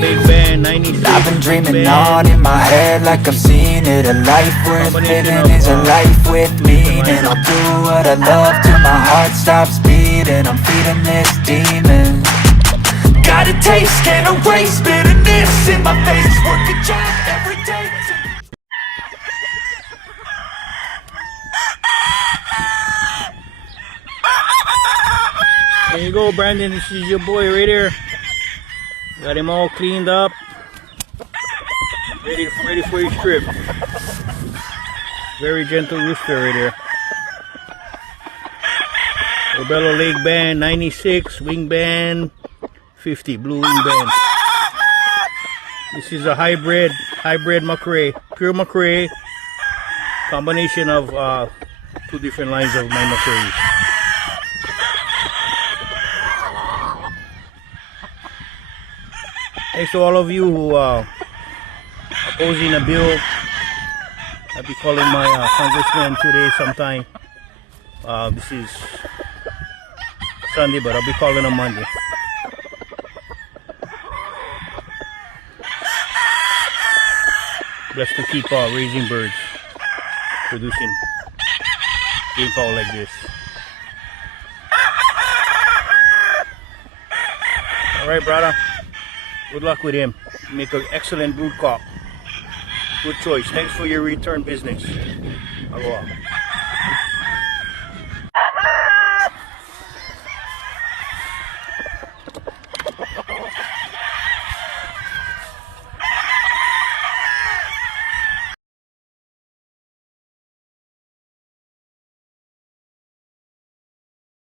Big band 96. I've been dreaming on in my head like I've seen it. A life worth living is a life with meaning. I'll do what I love till my heart stops beating. I'm feeding this demon. Got a taste, can't erase bitterness in my face. Work a job every day. There you go, Brandon. This is your boy right here. Got him all cleaned up. Ready for his trip. Very gentle rooster right here. Robello leg band 96, wing band 50, blue wing band. This is a hybrid McRae, pure McRae, combination of two different lines of my McRae. Thanks to all of you who are opposing a bill. I'll be calling my congressman today sometime. This is Sunday, but I'll be calling on Monday. Blessed to keep raising birds, producing game fowl like this. Alright, brother. Good luck with him. Make an excellent brood cock. Good choice. Thanks for your return business. Aloha.